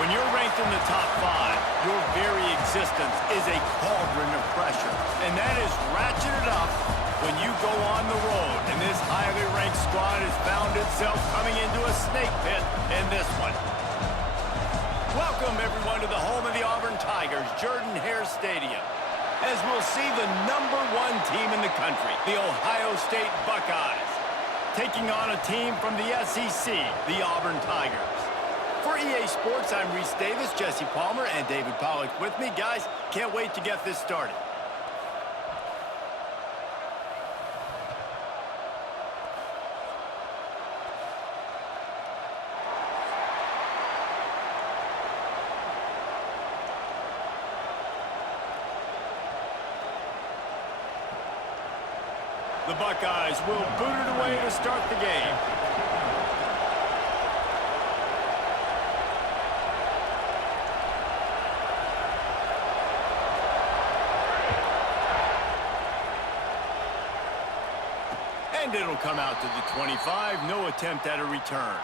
When you're ranked in the top 5, your very existence is a cauldron of pressure. And that is ratcheted up when you go on the road. And this highly ranked squad has found itself coming into a snake pit in this one. Welcome, everyone, to the home of the Auburn Tigers, Jordan-Hare Stadium, as we'll see the #1 team in the country, the Ohio State Buckeyes, taking on a team from the SEC, the Auburn Tigers. For EA Sports, I'm Reese Davis, Jesse Palmer, and David Pollock with me. Guys, can't wait to get this started. The Buckeyes will boot it away to start the game. And it'll come out to the 25. No attempt at a return.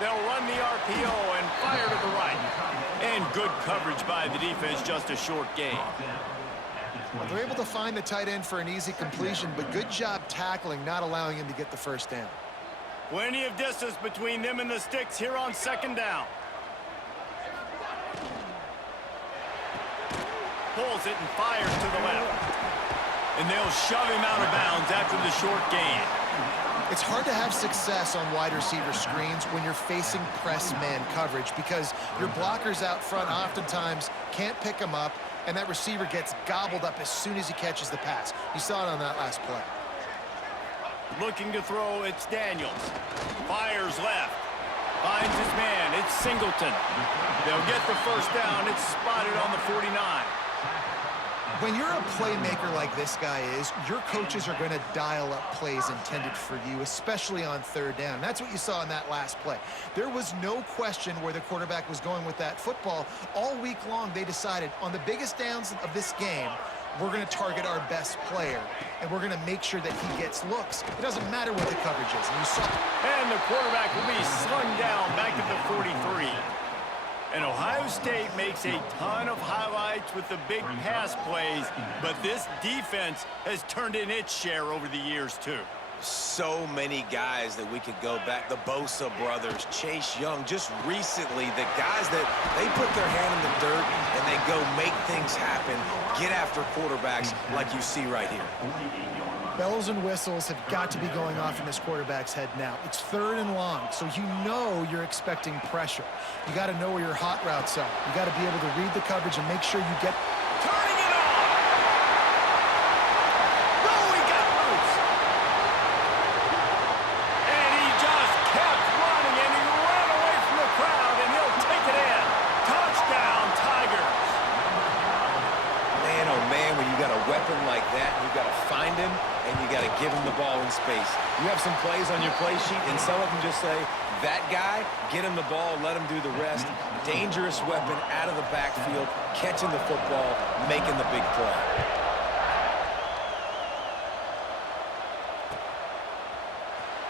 They'll run the RPO and fire to the right. And good coverage by the defense, just a short gain. Well, they're able to find the tight end for an easy completion, but good job tackling, not allowing him to get the first down. Plenty of distance between them and the sticks here on second down. Pulls it and fires to the left. And they'll shove him out of bounds after the short gain. It's hard to have success on wide receiver screens when you're facing press man coverage because your blockers out front oftentimes can't pick them up, and that receiver gets gobbled up as soon as he catches the pass. You saw it on that last play. Looking to throw, it's Daniels. Fires left. Finds his man. It's Singleton. They'll get the first down. It's spotted on the 49. When you're a playmaker like this guy is, your coaches are going to dial up plays intended for you, especially on third down. That's what you saw in that last play. There was no question where the quarterback was going with that football. All week long, they decided on the biggest downs of this game, we're going to target our best player, and we're going to make sure that he gets looks. It doesn't matter what the coverage is. And you saw. And the quarterback will be slung down back at the 43. And Ohio State makes a ton of highlights with the big pass plays, but this defense has turned in its share over the years, too. So many guys that we could go back. The Bosa brothers, Chase Young, just recently, the guys that they put their hand in the dirt and they go make things happen, get after quarterbacks like you see right here. Bells and whistles have got to be going off in this quarterback's head now. It's third and long, so you know you're expecting pressure. You got to know where your hot routes are. You got to be able to read the coverage and make sure you get... Turning it on! No, he got loose! And he just kept running, and he ran away from the crowd, and he'll take it in. Touchdown, Tigers! Man, oh man, when you got a weapon like that, you got to find him, and you got to give him the ball in space. You have some plays on your play sheet, and some of them just say, that guy, get him the ball, let him do the rest. Dangerous weapon out of the backfield, catching the football, making the big play.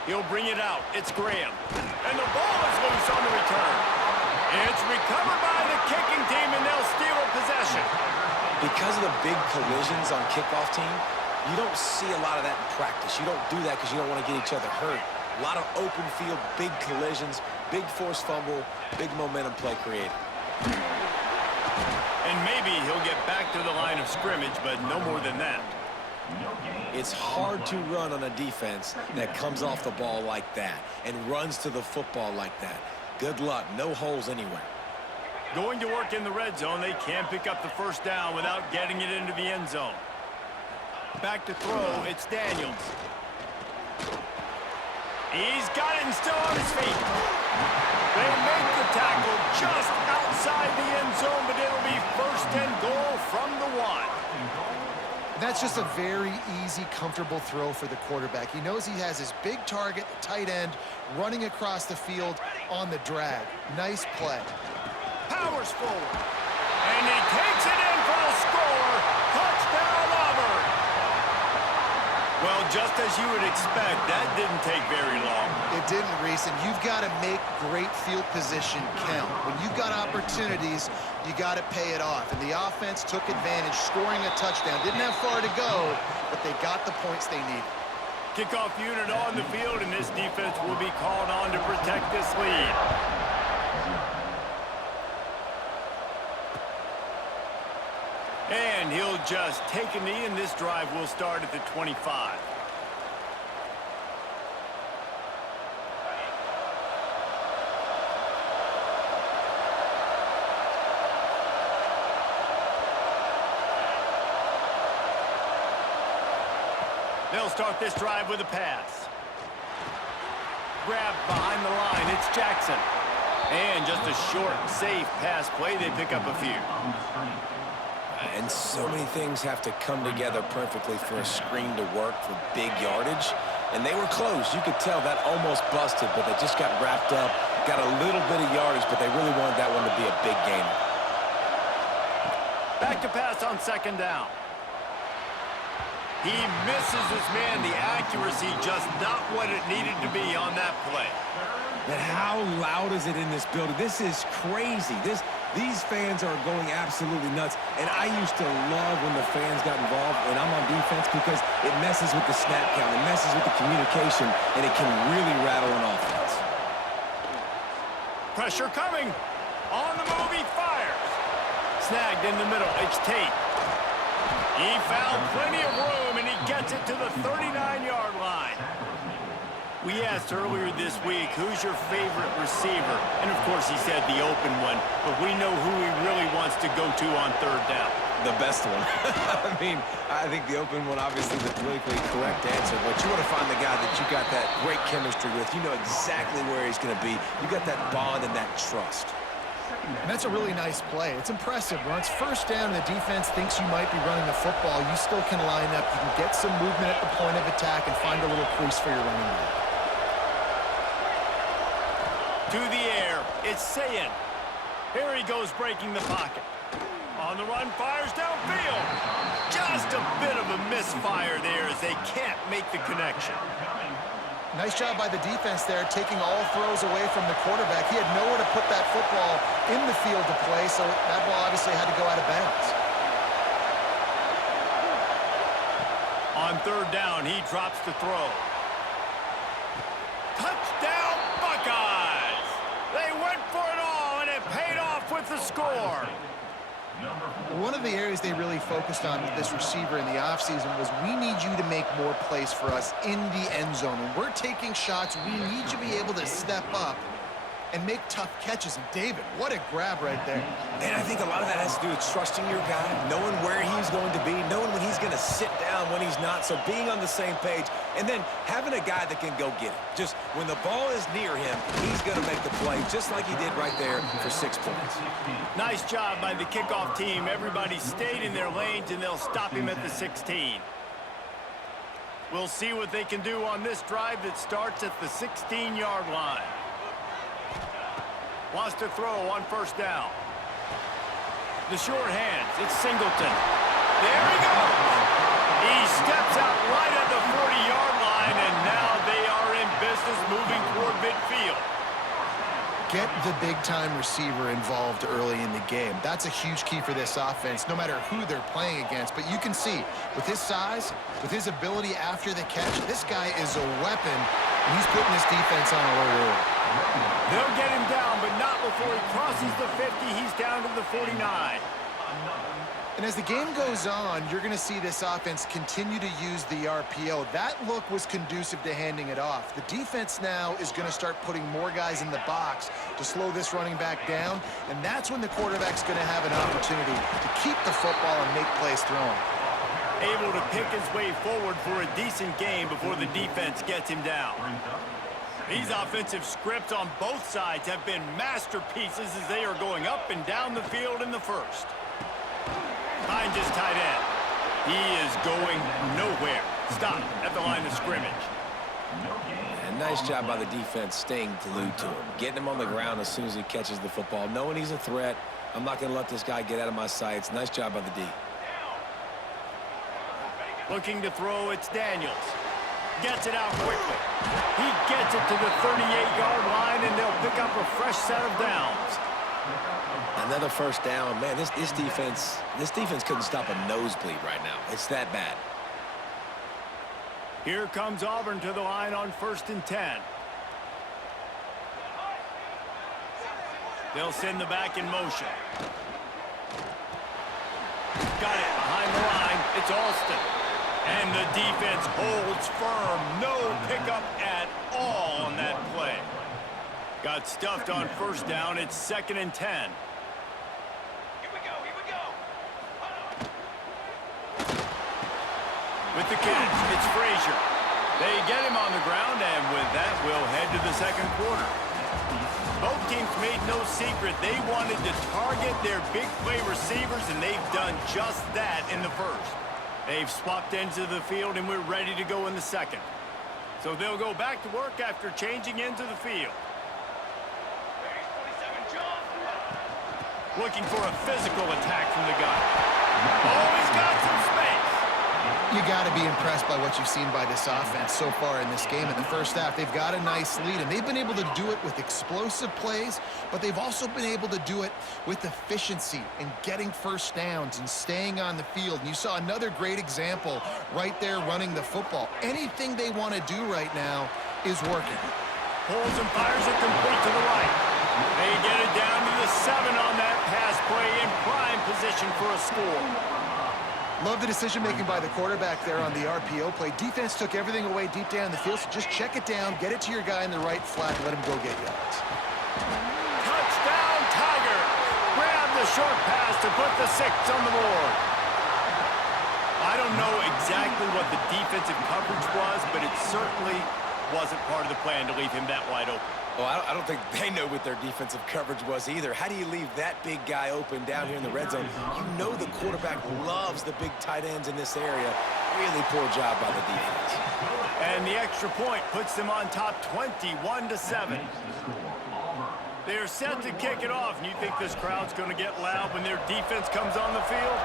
He'll bring it out. It's Graham. And the ball is loose on the return. It's recovered by the kicking team, and they'll steal a possession. Because of the big collisions on kickoff team, you don't see a lot of that in practice. You don't do that because you don't want to get each other hurt. A lot of open field, big collisions, big forced fumble, big momentum play created. And maybe he'll get back to the line of scrimmage, but no more than that. It's hard to run on a defense that comes off the ball like that and runs to the football like that. Good luck. No holes anywhere. Going to work in the red zone, they can't pick up the first down without getting it into the end zone. Back to throw, it's Daniels. He's got it and still on his feet. They make the tackle just outside the end zone, but it'll be first and goal from the 1. And that's just a very easy, comfortable throw for the quarterback. He knows he has his big target, the tight end, running across the field on the drag. Nice play. Powers forward. And he takes it in for the score. Touchdown, Auburn. Well, just as you would expect, that didn't take very long. It didn't, Reese, and you've got to make great field position count. When you've got opportunities, you got to pay it off. And the offense took advantage, scoring a touchdown. Didn't have far to go, but they got the points they needed. Kickoff unit on the field, and this defense will be called on to protect this lead. And he'll just take a knee, and this drive will start at the 25. They'll start this drive with a pass. Grabbed behind the line, it's Jackson. And just a short, safe pass play, they pick up a few. And so many things have to come together perfectly for a screen to work for big yardage. And they were close. You could tell that almost busted, but they just got wrapped up, got a little bit of yardage, but they really wanted that one to be a big gainer. Back to pass on second down. He misses his man. The accuracy just not what it needed to be on that play. But how loud is it in this building? This is crazy. These fans are going absolutely nuts. And I used to love when the fans got involved when I'm on defense because it messes with the snap count, it messes with the communication, and it can really rattle an offense. Pressure coming. On the move, he fires. Snagged in the middle. It's Tate. He found plenty of room, and he gets it to the 39-yard line. We asked earlier this week, who's your favorite receiver? And, of course, he said the open one, but we know who he really wants to go to on third down. The best one. I mean, I think the open one, obviously, the politically correct answer, but you want to find the guy that you got that great chemistry with. You know exactly where he's going to be. You got that bond and that trust. And that's a really nice play. It's impressive. Once first down and the defense thinks you might be running the football, you still can line up. You can get some movement at the point of attack and find a little crease for your running back. To the air, it's Sayin. Here he goes breaking the pocket. On the run, fires downfield. Just a bit of a misfire there as they can't make the connection. Nice job by the defense there, taking all throws away from the quarterback. He had nowhere to put that football in the field to play, so that ball obviously had to go out of bounds. On third down, he drops the throw. Touchdown, Buckeyes! They went for it all, and it paid off with the score. One of the areas they really focused on with this receiver in the offseason was we need you to make more plays for us in the end zone. When we're taking shots, we need you to be able to step up and make tough catches. And David, what a grab right there. And I think a lot of that has to do with trusting your guy, knowing where he's going to be, knowing when he's going to sit down, when he's not, so being on the same page, and then having a guy that can go get it. Just when the ball is near him, he's going to make the play, just like he did right there for 6 points. Nice job by the kickoff team. Everybody stayed in their lanes, and they'll stop him at the 16. We'll see what they can do on this drive that starts at the 16-yard line. Wants to throw on first down. The short hands, it's Singleton. There he goes. He steps out right at the 40-yard line, and now they are in business moving toward midfield. Get the big-time receiver involved early in the game. That's a huge key for this offense, no matter who they're playing against. But you can see, with his size, with his ability after the catch, this guy is a weapon, and he's putting this defense on alert early. They'll get him down, but not before he crosses the 50. He's down to the 49. And as the game goes on, you're going to see this offense continue to use the RPO. That look was conducive to handing it off. The defense now is going to start putting more guys in the box to slow this running back down, and that's when the quarterback's going to have an opportunity to keep the football and make plays throwing. Able to pick his way forward for a decent game before the defense gets him down. These offensive scripts on both sides have been masterpieces as they are going up and down the field in the first. Finds his tight end. He is going nowhere. Stop at the line of scrimmage. And nice job by the defense staying glued to him, getting him on the ground as soon as he catches the football, knowing he's a threat. I'm not going to let this guy get out of my sights. Nice job by the D. Looking to throw, it's Daniels. Gets it out quickly. He gets it to the 38-yard line, and they'll pick up a fresh set of downs. Another first down. Man, this defense couldn't stop a nosebleed right now. It's that bad. Here comes Auburn to the line on 1st and 10. They'll send the back in motion. Got it behind the line. It's Alston. And the defense holds firm. No pickup at all on that play. Got stuffed on 1st down. It's 2nd and 10. Here we go. With the catch, it's Frazier. They get him on the ground, and with that, we'll head to the 2nd quarter. Both teams made no secret they wanted to target their big play receivers, and they've done just that in the 1st. They've swapped ends of the field, and we're ready to go in the 2nd. So they'll go back to work after changing into the field. Looking for a physical attack from the guy. Oh, he's got some space. You got to be impressed by what you've seen by this offense so far in this game. In the 1st half, they've got a nice lead, and they've been able to do it with explosive plays, but they've also been able to do it with efficiency and getting 1st downs and staying on the field. And you saw another great example right there running the football. Anything they want to do right now is working. Pulls and fires it complete to the right. They get it down to the 7 on that pass play in prime position for a score. Love the decision-making by the quarterback there on the RPO play. Defense took everything away deep down the field, so just check it down, get it to your guy in the right flat, and let him go get yards. Touchdown, Tiger! Grab the short pass to put the 6 on the board. I don't know exactly what the defensive coverage was, but it certainly wasn't part of the plan to leave him that wide open. Well, I don't think they know what their defensive coverage was either. How do you leave that big guy open down here in the red zone? You know the quarterback loves the big tight ends in this area. Really poor job by the defense. And the extra point puts them on top 21-7. They're set to kick it off, and you think this crowd's going to get loud when their defense comes on the field?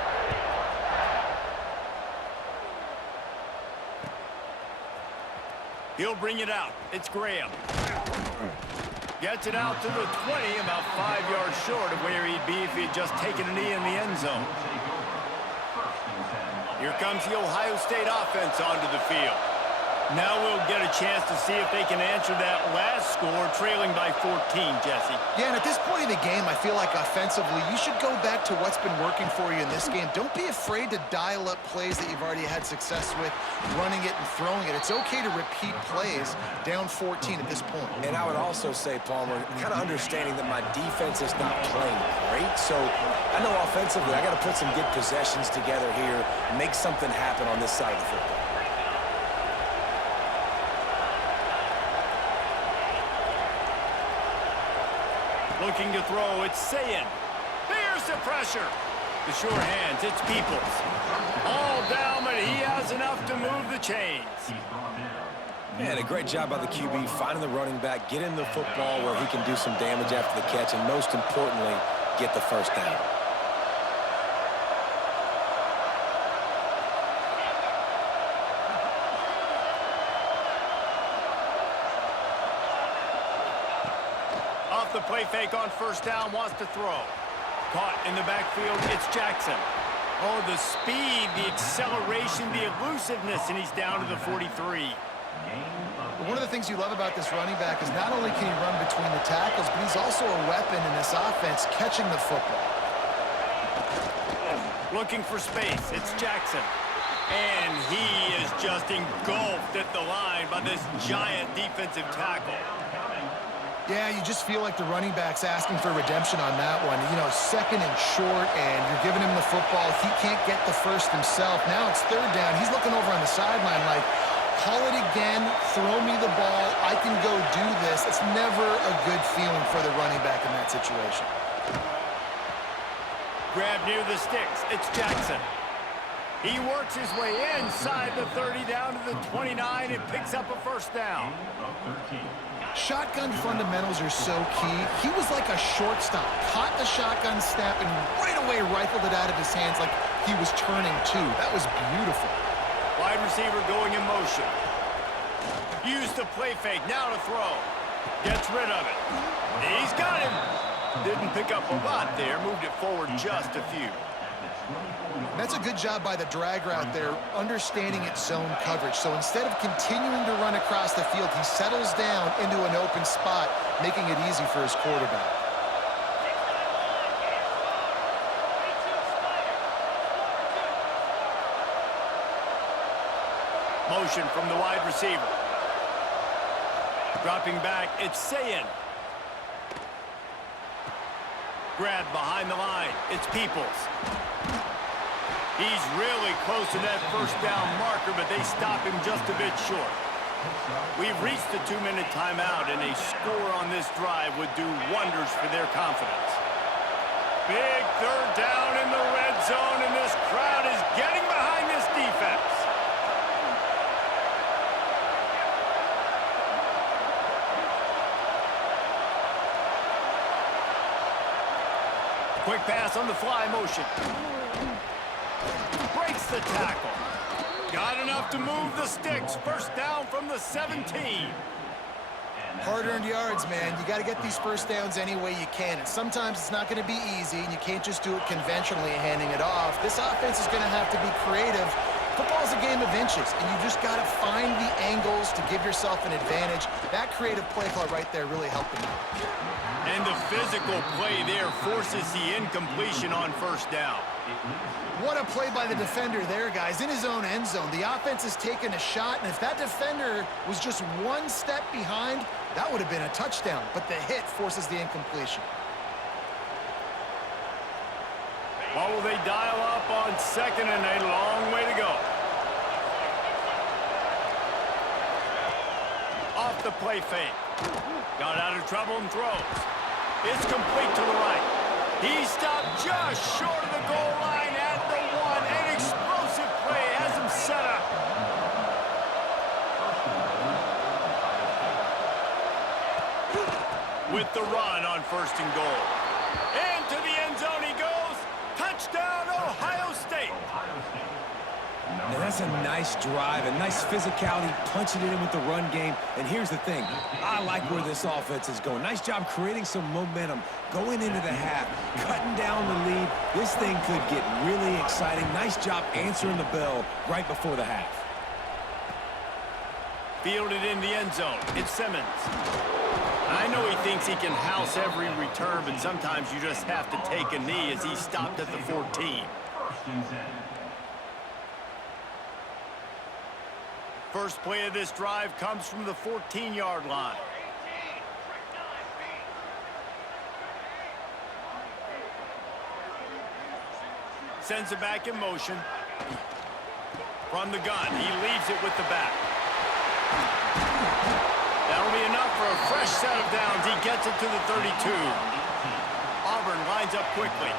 He'll bring it out. It's Graham. Gets it out to the 20, about 5 yards short of where he'd be if he had just taken a knee in the end zone. Here comes the Ohio State offense onto the field. Now we'll get a chance to see if they can answer that last score, trailing by 14, Jesse. Yeah, and at this point in the game, I feel like offensively, you should go back to what's been working for you in this game. Don't be afraid to dial up plays that you've already had success with, running it and throwing it. It's okay to repeat plays down 14 at this point. And I would also say, Palmer, kind of understanding that my defense is not playing great, so I know offensively I got to put some good possessions together here, make something happen on this side of the football. Looking to throw, it's Sayin. There's the pressure. The sure hands, it's Peoples. All down, but he has enough to move the chains. Man, a great job by the QB, finding the running back, getting the football where he can do some damage after the catch, and most importantly, get the 1st down. The play fake on 1st down, wants to throw. Caught in the backfield, it's Jackson. Oh, the speed, the acceleration, the elusiveness, and he's down to the 43. One of the things you love about this running back is not only can he run between the tackles, but he's also a weapon in this offense, catching the football. Looking for space, it's Jackson. And he is just engulfed at the line by this giant defensive tackle. Yeah, you just feel like the running back's asking for redemption on that one. You know, 2nd and short, and you're giving him the football. He can't get the 1st himself. Now it's 3rd down. He's looking over on the sideline like, call it again, throw me the ball, I can go do this. It's never a good feeling for the running back in that situation. Grab near the sticks. It's Jackson. He works his way inside the 30 down to the 29 and picks up a first down. Shotgun fundamentals are so key. He was like a shortstop, caught the shotgun snap and right away rifled it out of his hands like he was turning two. That was beautiful. Wide receiver going in motion. Used the play fake, now to throw. Gets rid of it. He's got him. Didn't pick up a lot there, moved it forward just a few. That's a good job by the drag route there, understanding its zone coverage. So instead of continuing to run across the field, he settles down into an open spot, making it easy for his quarterback. Motion from the wide receiver. Dropping back, it's Sayin. Grab behind the line, it's Peoples. He's really close to that first down marker, but they stop him just a bit short. We've reached the 2-minute timeout, and a score on this drive would do wonders for their confidence. Big third down in the red zone, and this crowd is getting behind this defense. Quick pass on the fly motion. Breaks the tackle. Got enough to move the sticks. First down from the 17. Hard-earned yards, man. You got to get these first downs any way you can. And sometimes it's not going to be easy, and you can't just do it conventionally handing it off. This offense is going to have to be creative. Football's a game of inches, and you just got to find the angles to give yourself an advantage. That creative play call right there really helped them out. And the physical play there forces the incompletion on first down. What a play by the defender there, guys, in his own end zone. The offense has taken a shot, and if that defender was just one step behind, that would have been a touchdown. But the hit forces the incompletion. What will they dial up on second and a long way to go? Off the play fake. Got out of trouble and throws. It's complete to the right. He stopped just short of the goal line at the 1. An explosive play has him set up. With the run on first and goal. Into the end zone he goes. Touchdown, Ohio State. Now that's a nice drive, a nice physicality, punching it in with the run game. And here's the thing, I like where this offense is going. Nice job creating some momentum, going into the half, cutting down the lead. This thing could get really exciting. Nice job answering the bell right before the half. Fielded in the end zone. It's Simmons. I know he thinks he can house every return, but sometimes you just have to take a knee as he stopped at the 14. First play of this drive comes from the 14-yard line. Sends it back in motion. From the gun, he leaves it with the back. That'll be enough for a fresh set of downs. He gets it to the 32. Auburn lines up quickly.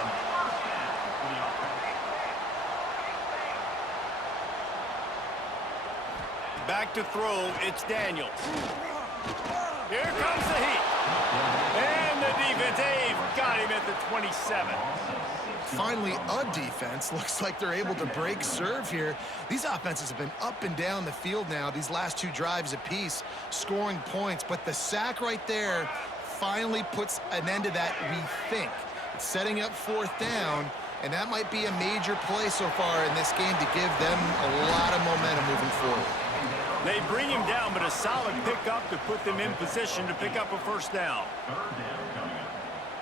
Back to throw, it's Daniels. Here comes the heat. And the defense, they've got him at the 27. Finally, a defense. Looks like they're able to break serve here. These offenses have been up and down the field now, these last two drives apiece, scoring points. But the sack right there finally puts an end to that, we think. It's setting up fourth down, and that might be a major play so far in this game to give them a lot of momentum moving forward. They bring him down, but a solid pickup to put them in position to pick up a first down.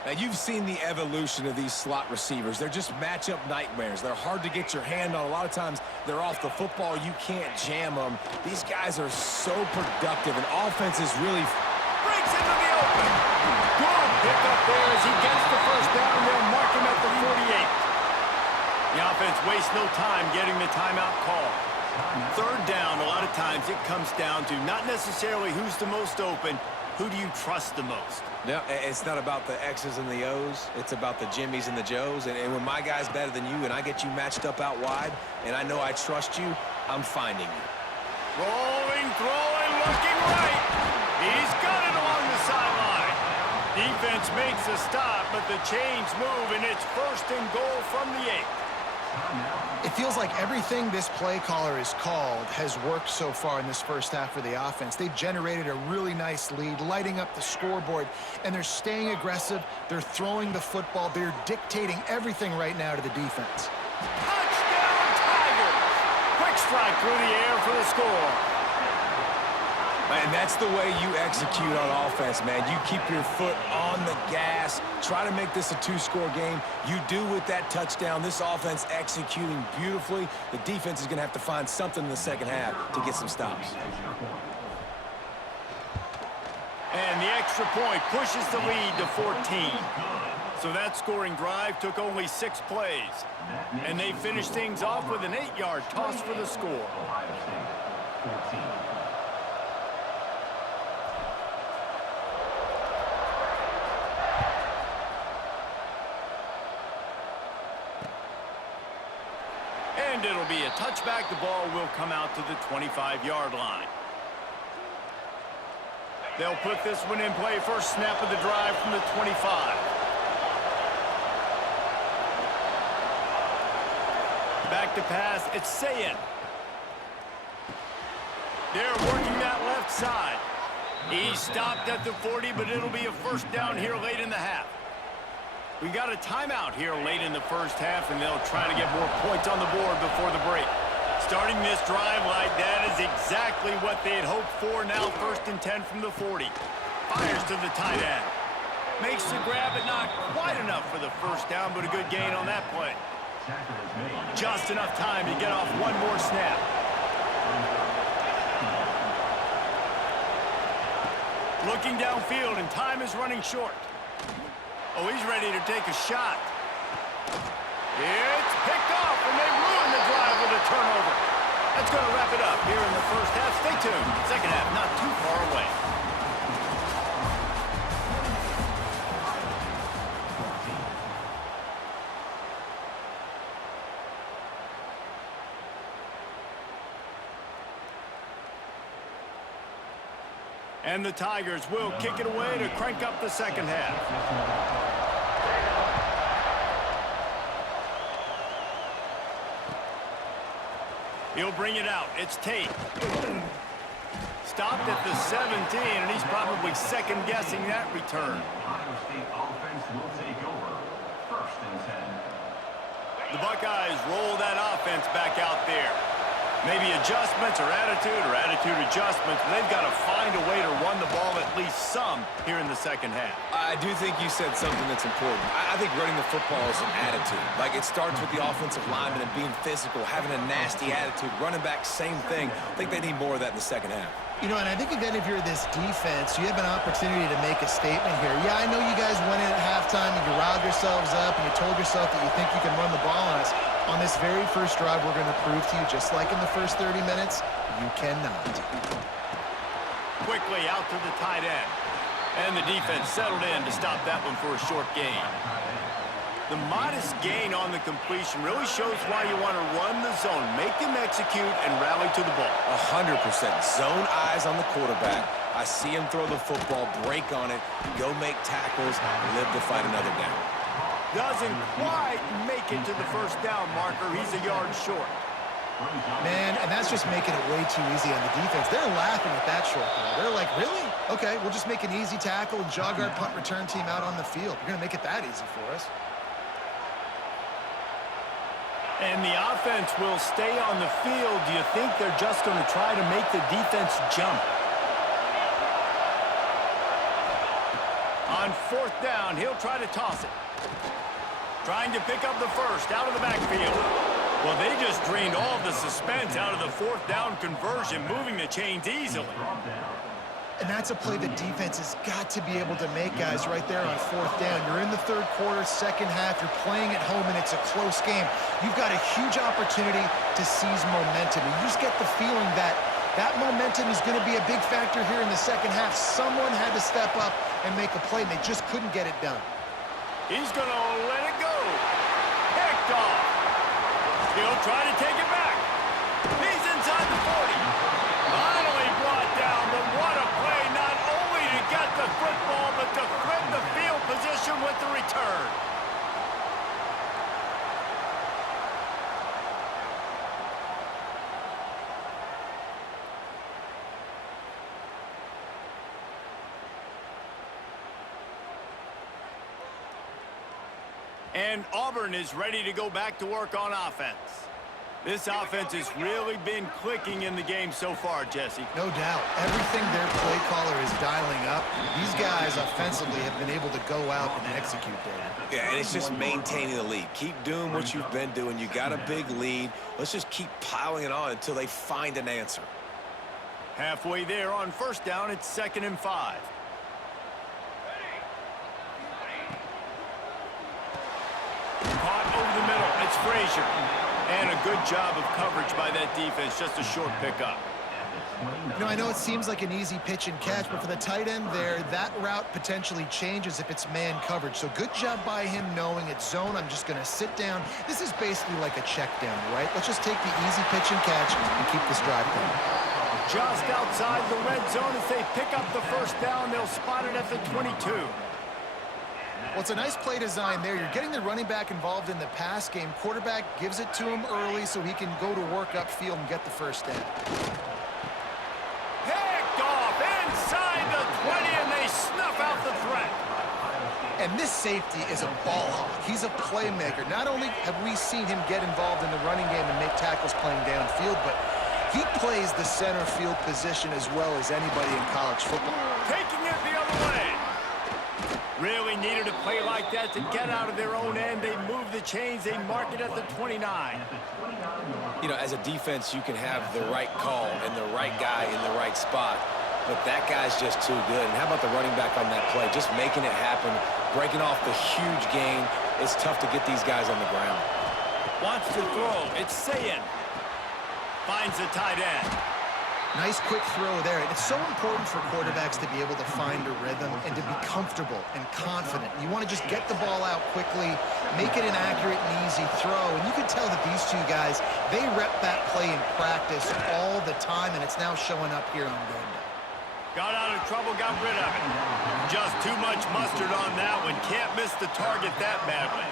Now, you've seen the evolution of these slot receivers. They're just matchup nightmares. They're hard to get your hand on. A lot of times, they're off the football. You can't jam them. These guys are so productive, and offense is really... Breaks into the open. Good pickup there as he gets the first down. They'll mark him at the 48. The offense wastes no time getting the timeout call. Third down, a lot of times it comes down to not necessarily who's the most open, Who do you trust the most? No, it's not about the X's and the O's. It's about the Jimmys and the Joes. And when my guy's better than you and I get you matched up out wide and I know I trust you, I'm finding you. Rolling, throwing, looking right. He's got it along the sideline. Defense makes a stop, but the chains move, and it's 1st and goal from the 8. It feels like everything this play caller has called has worked so far in this first half for the offense. They've generated a really nice lead, lighting up the scoreboard, and they're staying aggressive. They're throwing the football. They're dictating everything right now to the defense. Touchdown, Tigers! Quick strike through the air for the score. And that's the way you execute on offense, man. You keep your foot on the gas. Try to make this a 2-score game. You do with that touchdown. This offense executing beautifully. The defense is going to have to find something in the second half to get some stops. And the extra point pushes the lead to 14. So that scoring drive took only 6 plays. And they finished things off with an 8-yard toss for the score. And it'll be a touchback. The ball will come out to the 25-yard line. They'll put this one in play. First snap of the drive from the 25. Back to pass. It's Sayin. They're working that left side. He stopped at the 40, but it'll be a 1st down here late in the half. We got a timeout here late in the first half, and they'll try to get more points on the board before the break. Starting this drive like that is exactly what they had hoped for. Now 1st and 10 from the 40. Fires to the tight end. Makes the grab, but not quite enough for the 1st down, but a good gain on that play. Just enough time to get off one more snap. Looking downfield, and time is running short. Oh, he's ready to take a shot. It's picked off, and they ruin the drive with a turnover. That's going to wrap it up here in the first half. Stay tuned. Second half not too far away. And the Tigers will kick it away to crank up the second half. He'll bring it out. It's Tate. Stopped at the 17, and he's probably second-guessing that return. Ohio State offense will take over. 1st and 10. The Buckeyes roll that offense back out there. Maybe adjustments or attitude adjustments. They've got to find a way to run the ball at least some here in the second half. I do think you said something that's important. I think running the football is an attitude. Like, it starts with the offensive lineman and being physical, having a nasty attitude. Running back, same thing. I think they need more of that in the second half. You know, and I think, again, if you're this defense, you have an opportunity to make a statement here. Yeah, I know you guys went in at halftime and you riled yourselves up and you told yourself that you think you can run the ball on us. On this very first drive, we're going to prove to you, just like in the first 30 minutes, you cannot. Quickly out to the tight end. And the defense settled in to stop that one for a short gain. The modest gain on the completion really shows why you want to run the zone, make them execute, and rally to the ball. 100%. Zone eyes on the quarterback. I see him throw the football, break on it, go make tackles, live to fight another down. Doesn't quite make it to the 1st down marker. He's a yard short. Man, and that's just making it way too easy on the defense. They're laughing at that short throw. They're like, really? Okay, we'll just make an easy tackle and jog our punt return team out on the field. You're going to make it that easy for us. And the offense will stay on the field. Do you think they're just going to try to make the defense jump? On 4th down, he'll try to toss it. Trying to pick up the 1st out of the backfield. Well, they just drained all of the suspense out of the 4th down conversion, moving the chains easily. And that's a play the defense has got to be able to make, guys, right there on 4th down. You're in the 3rd quarter, second half. You're playing at home, and it's a close game. You've got a huge opportunity to seize momentum. And you just get the feeling that That momentum is going to be a big factor here in the second half. Someone had to step up and make a play, and they just couldn't get it done. He's going to let it go. Picked off. He'll try to take it back. He's inside the 40. Finally brought down, but what a play, not only to get the football, but to flip the field position with the return. And Auburn is ready to go back to work on offense. This offense has really been clicking in the game so far, Jesse. No doubt. Everything their play caller is dialing up, these guys offensively have been able to go out and execute there. Yeah, and it's just maintaining the lead. Keep doing what you've been doing. You got a big lead. Let's just keep piling it on until they find an answer. Halfway there on first down, it's 2nd and 5. Caught over the middle. It's Frazier. And a good job of coverage by that defense. Just a short pickup. You know, I know it seems like an easy pitch and catch, but for the tight end there, that route potentially changes if it's man coverage. So good job by him knowing it's zone. I'm just going to sit down. This is basically like a check down, right? Let's just take the easy pitch and catch and keep this drive going. Just outside the red zone as they pick up the first down. They'll spot it at the 22. Well, it's a nice play design there. You're getting the running back involved in the pass game. Quarterback gives it to him early so he can go to work upfield and get the first down. Picked off inside the 20, and they snuff out the threat. And this safety is a ball hawk. He's a playmaker. Not only have we seen him get involved in the running game and make tackles playing downfield, but he plays the center field position as well as anybody in college football. Taking it the other way. Really needed a play like that to get out of their own end. They move the chains. They mark it at the 29. You know, as a defense, you can have the right call and the right guy in the right spot, but that guy's just too good. And how about the running back on that play? Just making it happen, breaking off the huge gain. It's tough to get these guys on the ground. Wants to throw. It's Sayin. Finds the tight end. Nice quick throw there. And it's so important for quarterbacks to be able to find a rhythm and to be comfortable and confident. You want to just get the ball out quickly, make it an accurate and easy throw. And you can tell that these two guys, they rep that play in practice all the time, and it's now showing up here on game day. Got out of trouble, got rid of it. Just too much mustard on that one. Can't miss the target that badly.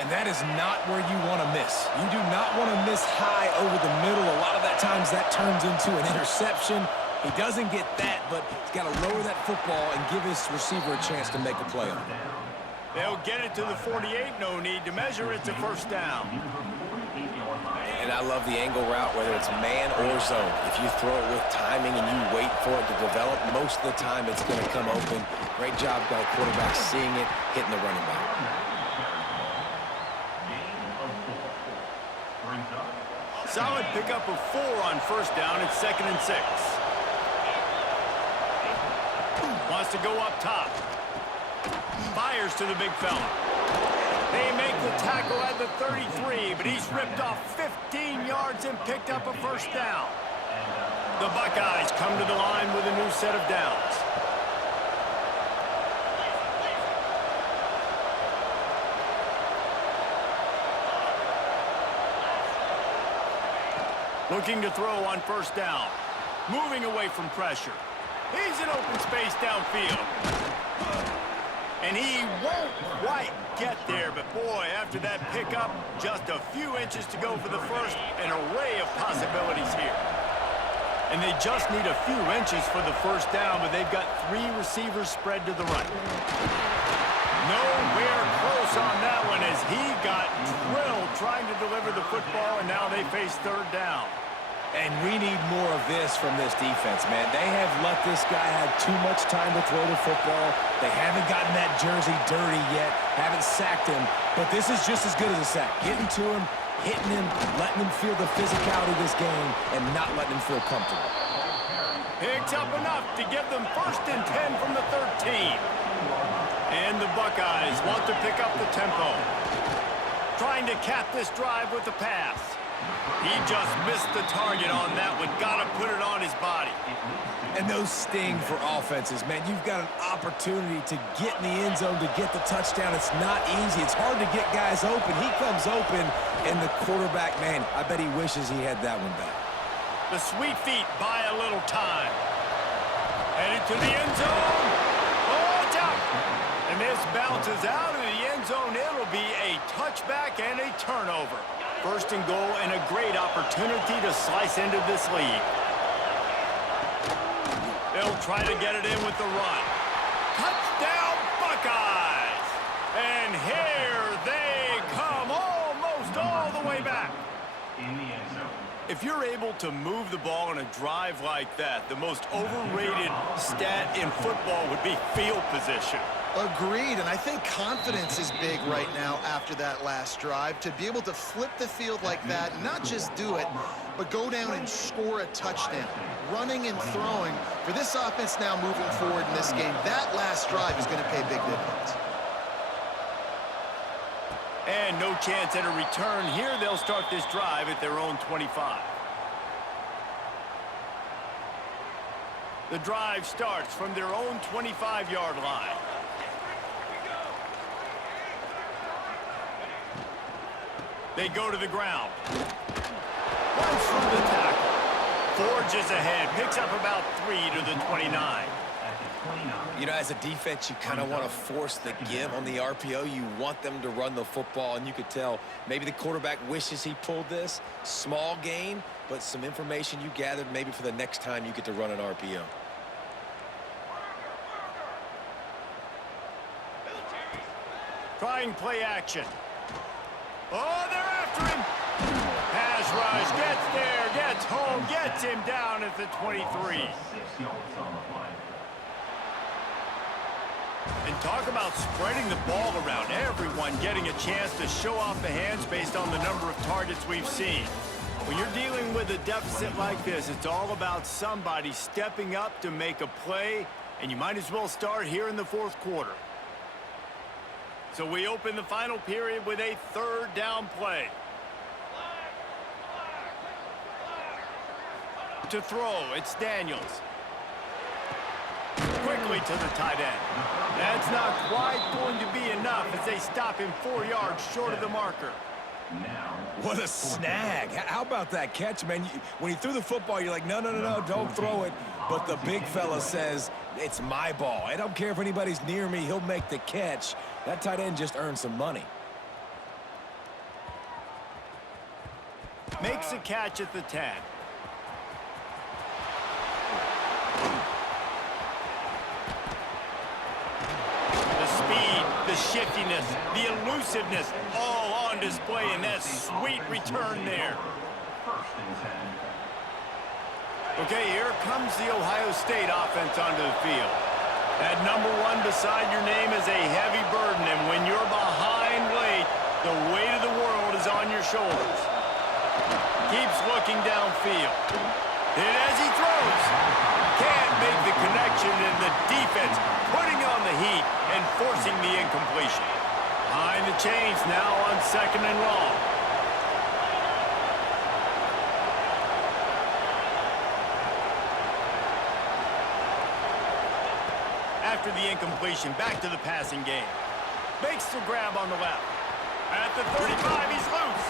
And that is not where you want to miss. You do not want to miss high over the middle. A lot of that times that turns into an interception. He doesn't get that, but he's got to lower that football and give his receiver a chance to make a play on it. They'll get it to the 48. No need to measure. It's a first down. And I love the angle route, whether it's man or zone. If you throw it with timing and you wait for it to develop, most of the time it's going to come open. Great job by the quarterback seeing it, hitting the running back. Solid pickup of 4 on first down. It's 2nd and 6. Wants to go up top. Fires to the big fella. They make the tackle at the 33, but he's ripped off 15 yards and picked up a first down. The Buckeyes come to the line with a new set of downs. Looking to throw on first down. Moving away from pressure. He's in open space downfield. And he won't quite get there, but boy, after that pickup, just a few inches to go for the first. An array of possibilities here. And they just need a few inches for the first down, but they've got 3 receivers spread to the right. Nowhere close on that one as he got drilled trying to deliver the football, and now they face third down. And we need more of this from this defense, man. They have let this guy have too much time to throw the football. They haven't gotten that jersey dirty yet, haven't sacked him, but this is just as good as a sack. Getting to him, hitting him, letting him feel the physicality of this game, and not letting him feel comfortable. Picks up enough to give them 1st and 10 from the 13. And the Buckeyes want to pick up the tempo. Trying to cap this drive with the pass. He just missed the target on that one. Got to put it on his body. And those sting for offenses, man. You've got an opportunity to get in the end zone, to get the touchdown. It's not easy. It's hard to get guys open. He comes open, and the quarterback, man, I bet he wishes he had that one back. The sweet feet buy a little time. Headed to the end zone. Oh, it's out. And this bounces out of the end zone. It'll be a touchback and a turnover. First and goal, and a great opportunity to slice into this lead. They'll try to get it in with the run. Touchdown, Buckeyes! And here they come, almost all the way back. In the end zone. If you're able to move the ball in a drive like that, the most overrated stat in football would be field position. Agreed, and I think confidence is big right now after that last drive. To be able to flip the field like that, not just do it, but go down and score a touchdown. Running and throwing, for this offense now moving forward in this game, that last drive is going to pay big dividends. And no chance at a return here. They'll start this drive at their own 25. The drive starts from their own 25-yard line. They go to the ground. Runs through the tackle. Forges ahead. Picks up about 3 to the 29. You know, as a defense, you kind of want to force the give on the RPO. You want them to run the football, and you could tell maybe the quarterback wishes he pulled this. Small gain, but some information you gathered maybe for the next time you get to run an RPO. Trying play action. Oh, they're after him. Pass rush, gets there, gets home, gets him down at the 23. 6 yards on the play. And talk about spreading the ball around. Everyone getting a chance to show off the hands based on the number of targets we've seen. When you're dealing with a deficit like this, it's all about somebody stepping up to make a play, and you might as well start here in the fourth quarter. So we open the final period with a third down play. To throw, it's Daniels. Quickly to the tight end. That's not quite going to be enough as they stop him 4 yards short of the marker. Now, What a snag. How about that catch, man? When he threw the football, you're like, no, don't throw it. But the big fella says, it's my ball. I don't care if anybody's near me. He'll make the catch. That tight end just earned some money. Makes a catch at the 10. The speed, the shiftiness, the elusiveness, all on display in that sweet return there. first and 10. Okay, here comes the Ohio State offense onto the field. That number 1 beside your name is a heavy burden, and when you're behind late, the weight of the world is on your shoulders. Keeps looking downfield. And as he throws, can't make the connection, and the defense putting on the heat and forcing the incompletion. Behind the chains now on 2nd and long. After the incompletion, back to the passing game. Makes the grab on the left. At the 35, he's loose.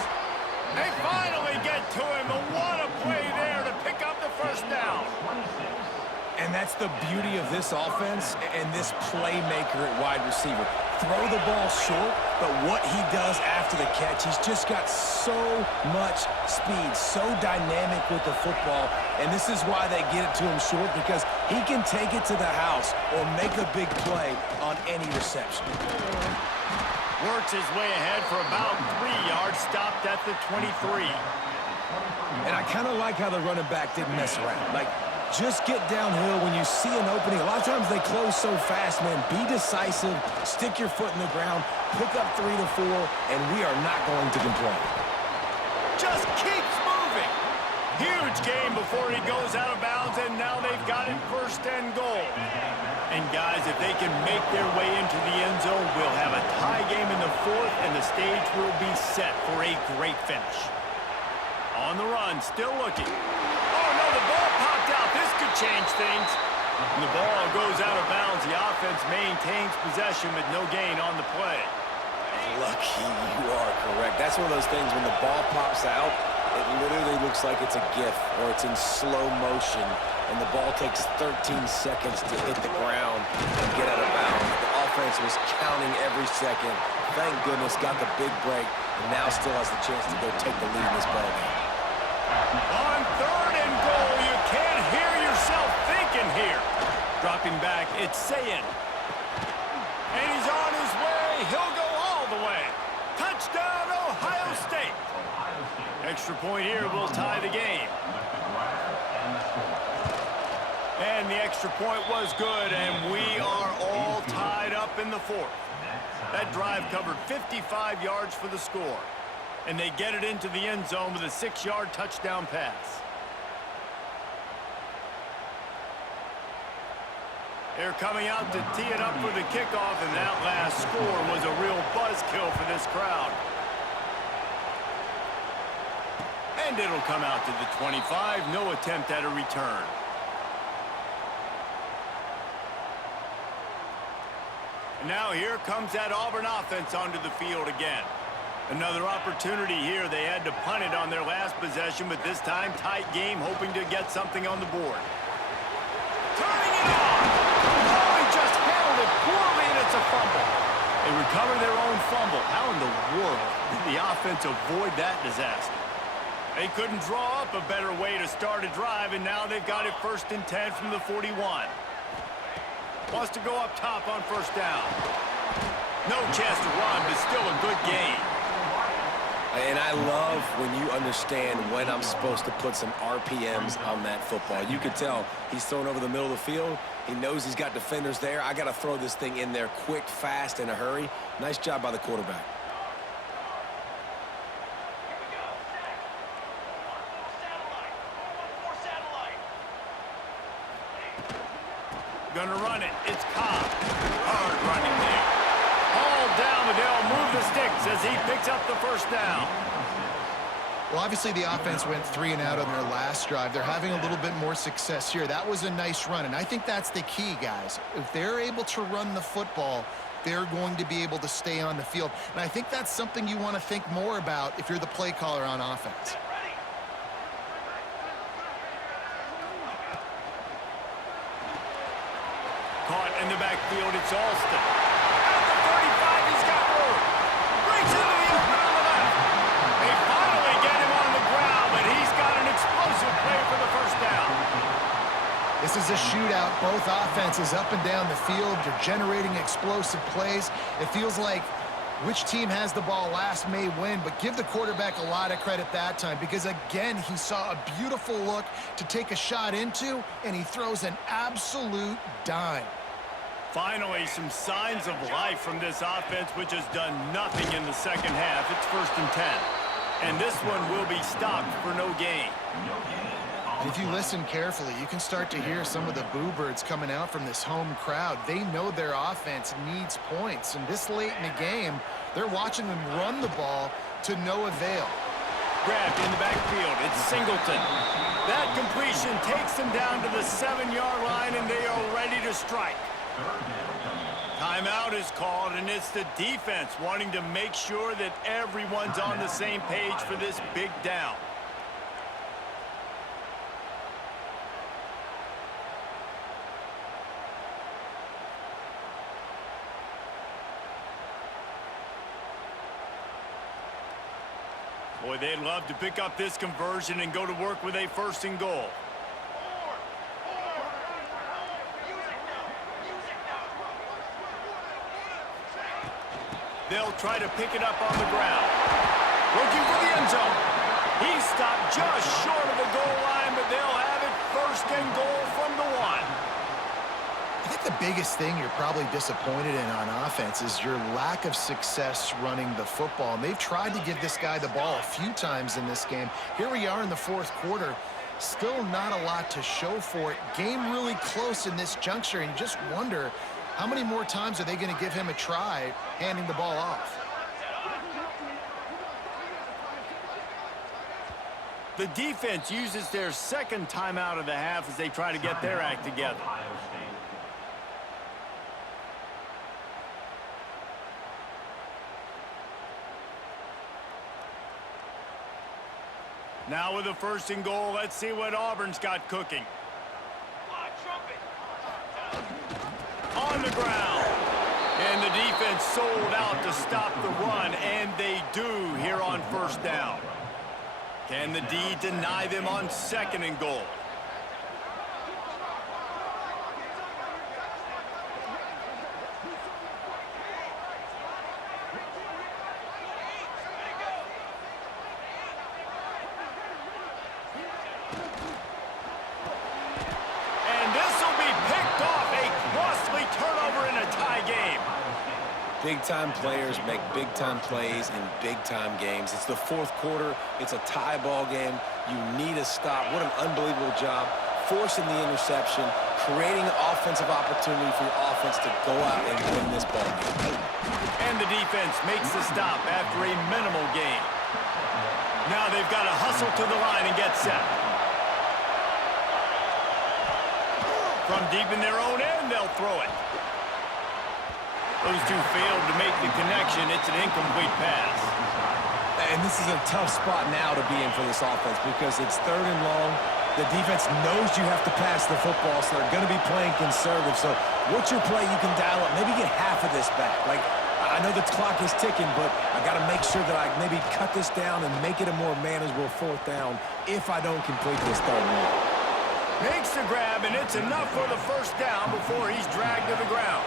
They finally get to him, but what a play there to pick up the first down. And that's the beauty of this offense and this playmaker at wide receiver. Throw the ball short, but what he does after the catch, he's just got so much speed, so dynamic with the football. And this is why they get it to him short, because he can take it to the house or make a big play on any reception. Works his way ahead for about 3 yards, stopped at the 23. And I kind of like how the running back didn't mess around. Like, just get downhill when you see an opening. A lot of times they close so fast, man. Be decisive, stick your foot in the ground, pick up 3 to 4, and we are not going to complain. Just keeps moving. Huge game before he goes out of bounds, and now they've got it 1st and goal. And guys, if they can make their way into the end zone, we'll have a tie game in the 4th, and the stage will be set for a great finish. On the run, still looking. Oh, no, the ball popped out. This could change things. And the ball goes out of bounds. The offense maintains possession with no gain on the play. Lucky you are correct. That's one of those things when the ball pops out, it literally looks like it's a GIF or it's in slow motion, and the ball takes 13 seconds to hit the ground and get out of bounds. The offense was counting every second. Thank goodness got the big break, and now still has the chance to go take the lead in this ball game. On 3rd and goal, you can't hear yourself thinking here. Dropping back, it's Sayin. And he's on his way. He'll go all the way. Touchdown, Ohio State. Extra point here will tie the game. And the extra point was good, and we are all tied up in the 4th. That drive covered 55 yards for the score. And they get it into the end zone with a 6-yard touchdown pass. They're coming out to tee it up for the kickoff, and that last score was a real buzzkill for this crowd. And it'll come out to the 25. No attempt at a return. And now here comes that Auburn offense onto the field again. Another opportunity here. They had to punt it on their last possession, but this time tight game, hoping to get something on the board. Turning it on! Oh, he just handled it poorly, and it's a fumble. They recover their own fumble. How in the world did the offense avoid that disaster? They couldn't draw up a better way to start a drive, and now they've got it 1st and 10 from the 41. Wants to go up top on 1st down. No chance to run, but still a good gain. And I love when you understand when I'm supposed to put some RPMs on that football. You can tell he's thrown over the middle of the field. He knows he's got defenders there. I got to throw this thing in there quick, fast, in a hurry. Nice job by the quarterback. Gonna run it. It's Cobb. Hard running there. All down, but they'll move the sticks as he picks up the 1st down. Well, obviously the offense went 3 and out on their last drive. They're having a little bit more success here. That was a nice run, and I think that's the key, guys. If they're able to run the football, they're going to be able to stay on the field. And I think that's something you want to think more about if you're the play caller on offense. Caught in the backfield, it's Alston. At the 35, he's got room. Breaks into the open on the left. They finally get him on the ground, but he's got an explosive play for the 1st down. This is a shootout. Both offenses up and down the field. They're generating explosive plays. It feels like which team has the ball last may win, but give the quarterback a lot of credit that time because, again, he saw a beautiful look to take a shot into, and he throws an absolute dime. Finally, some signs of life from this offense, which has done nothing in the 2nd half. It's 1st and 10. And this one will be stopped for no gain. And if you listen carefully, you can start to hear some of the boo birds coming out from this home crowd. They know their offense needs points. And this late in the game, they're watching them run the ball to no avail. Grabbed in the backfield. It's Singleton. That completion takes them down to the 7-yard line, and they are ready to strike. Timeout is called, and it's the defense wanting to make sure that everyone's on the same page for this big down. Boy, they'd love to pick up this conversion and go to work with a 1st and goal. They'll try to pick it up on the ground. Looking for the end zone. He stopped just short of the goal line, but they'll have it 1st and goal from the 1. I think the biggest thing you're probably disappointed in on offense is your lack of success running the football. And they've tried to give this guy the ball a few times in this game. Here we are in the 4th quarter. Still not a lot to show for it. Game really close in this juncture, and you just wonder how many more times are they going to give him a try handing the ball off. The defense uses their second timeout of the half as they try to get their act together. Ohio State. Now with the first and goal, let's see what Auburn's got cooking. On the ground. And the defense sold out to stop the run, and they do here on first down. Can the D deny them on second and goal? And this will be picked off, a costly turnover in a tie game. Big-time players make big-time plays in big-time games. It's the fourth quarter. It's a tie ball game. You need a stop. What an unbelievable job forcing the interception, creating an offensive opportunity for your offense to go out and win this ball game. And the defense makes the stop after a minimal gain. Now they've got to hustle to the line and get set. From deep in their own end, they'll throw it. Those two failed to make the connection. It's an incomplete pass. And this is a tough spot now to be in for this offense because it's third and long. The defense knows you have to pass the football, so they're going to be playing conservative. So what's your play you can dial up? Maybe get half of this back. Like, I know the clock is ticking, but I got to make sure that I maybe cut this down and make it a more manageable fourth down if I don't complete this third and long. Makes the grab, and it's enough for the first down before he's dragged to the ground.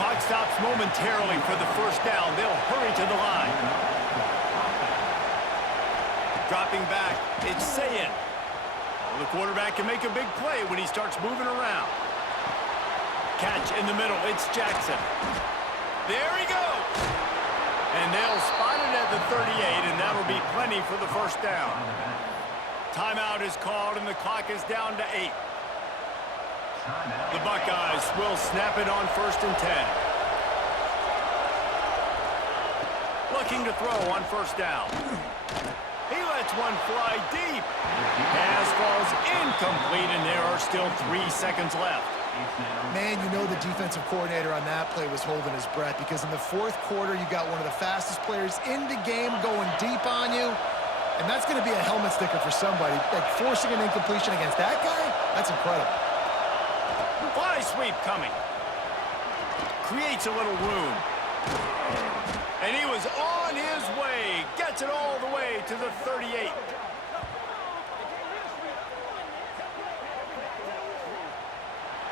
Clock stops momentarily for the first down. They'll hurry to the line. Dropping back, it's Sayin. Well, the quarterback can make a big play when he starts moving around. Catch in the middle, it's Jackson. There he goes. And they'll spot it at the 38, and that'll be plenty for the first down. Timeout is called, and the clock is down to 8. The Buckeyes will snap it on first and 10. Looking to throw on first down. He lets one fly deep. Pass falls incomplete, and there are still 3 seconds left. Man, you know the defensive coordinator on that play was holding his breath because in the fourth quarter, you got one of the fastest players in the game going deep on you, and that's going to be a helmet sticker for somebody. Like forcing an incompletion against that guy, that's incredible. Fly sweep coming. Creates a little room. And he was on his way. Gets it all the way to the 38.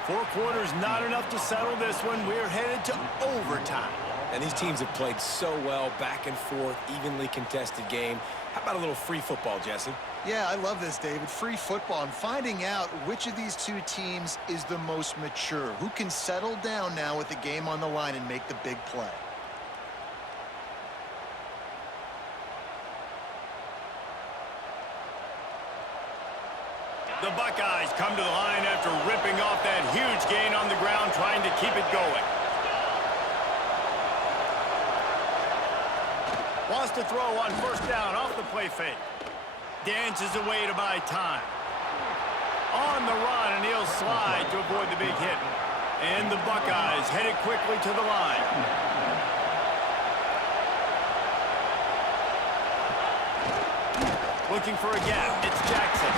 Four quarters not enough to settle this one. We're headed to overtime. And these teams have played so well, back and forth, evenly contested game. How about a little free football, Jesse? Yeah, I love this, David. Free football and finding out which of these two teams is the most mature, who can settle down now with the game on the line and make the big play. The Buckeyes come to the line after ripping off that huge gain on the ground, trying to keep it going. Wants to throw on first down off the play fake. Dances away to buy time. On the run, and he'll slide to avoid the big hit. And the Buckeyes headed quickly to the line. Looking for a gap. It's Jackson.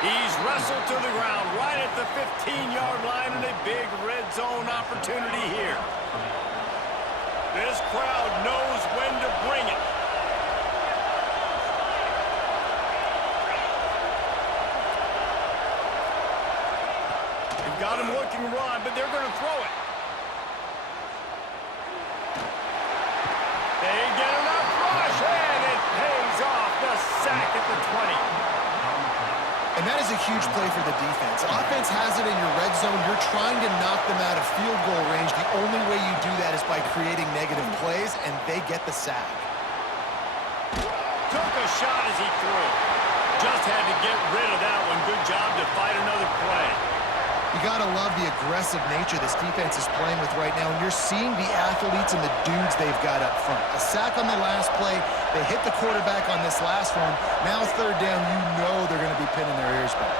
He's wrestled to the ground right at the 15-yard line, and a big red zone opportunity here. This crowd knows when to bring it. They've got him looking run, but they're going to throw it. They get enough rush, and it pays off. The sack at the 20. And that is a huge play for the defense. Offense has it in your red zone. You're trying to knock them out of field goal range. The only way you do that is by creating negative plays, and they get the sack. Took a shot as he threw. Just had to get rid of that one. Good job to fight another play. You got to love the aggressive nature this defense is playing with right now, and you're seeing the athletes and the dudes they've got up front. A sack on the last play. They hit the quarterback on this last one. Now third down, you know they're going to be pinning their ears back.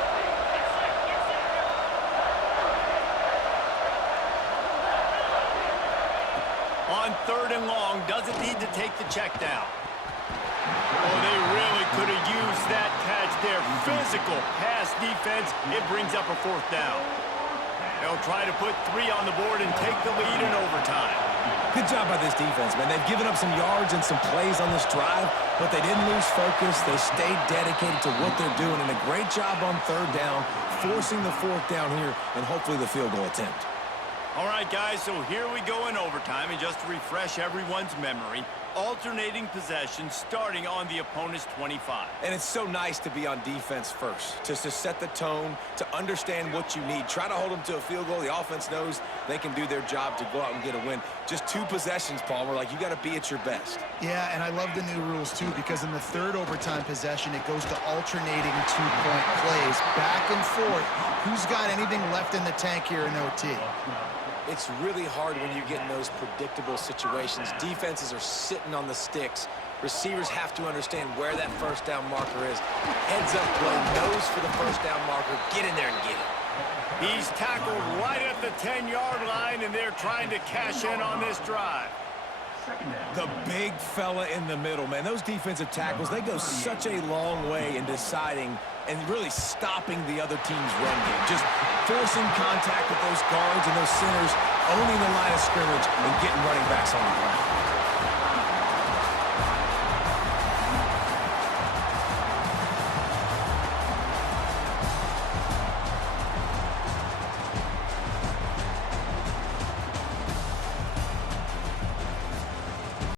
On third and long, doesn't need to take the check down. Oh, they really could have used that catch there. Physical pass defense. It brings up a fourth down. They'll try to put 3 on the board and take the lead in overtime. Good job by this defense, man. They've given up some yards and some plays on this drive, but they didn't lose focus. They stayed dedicated to what they're doing, and a great job on third down, forcing the fourth down here, and hopefully the field goal attempt. All right, guys, so here we go in overtime, and just to refresh everyone's memory, alternating possession starting on the opponent's 25. And it's so nice to be on defense first, just to set the tone, to understand what you need. Try to hold them to a field goal. The offense knows they can do their job to go out and get a win. Just 2 possessions, Palmer. Like, you got to be at your best. Yeah, and I love the new rules, too, because in the third overtime possession, it goes to alternating 2-point plays, back and forth. Who's got anything left in the tank here in OT? It's really hard when you get in those predictable situations. Defenses are sitting on the sticks. Receivers have to understand where that first down marker is. Heads up play, nose for the first down marker. Get in there and get it. He's tackled right at the 10-yard line, and they're trying to cash in on this drive. The big fella in the middle, man. Those defensive tackles, they go such a long way in deciding and really stopping the other team's run game. Just forcing contact with those guards and those centers, owning the line of scrimmage, and getting running backs on the ground.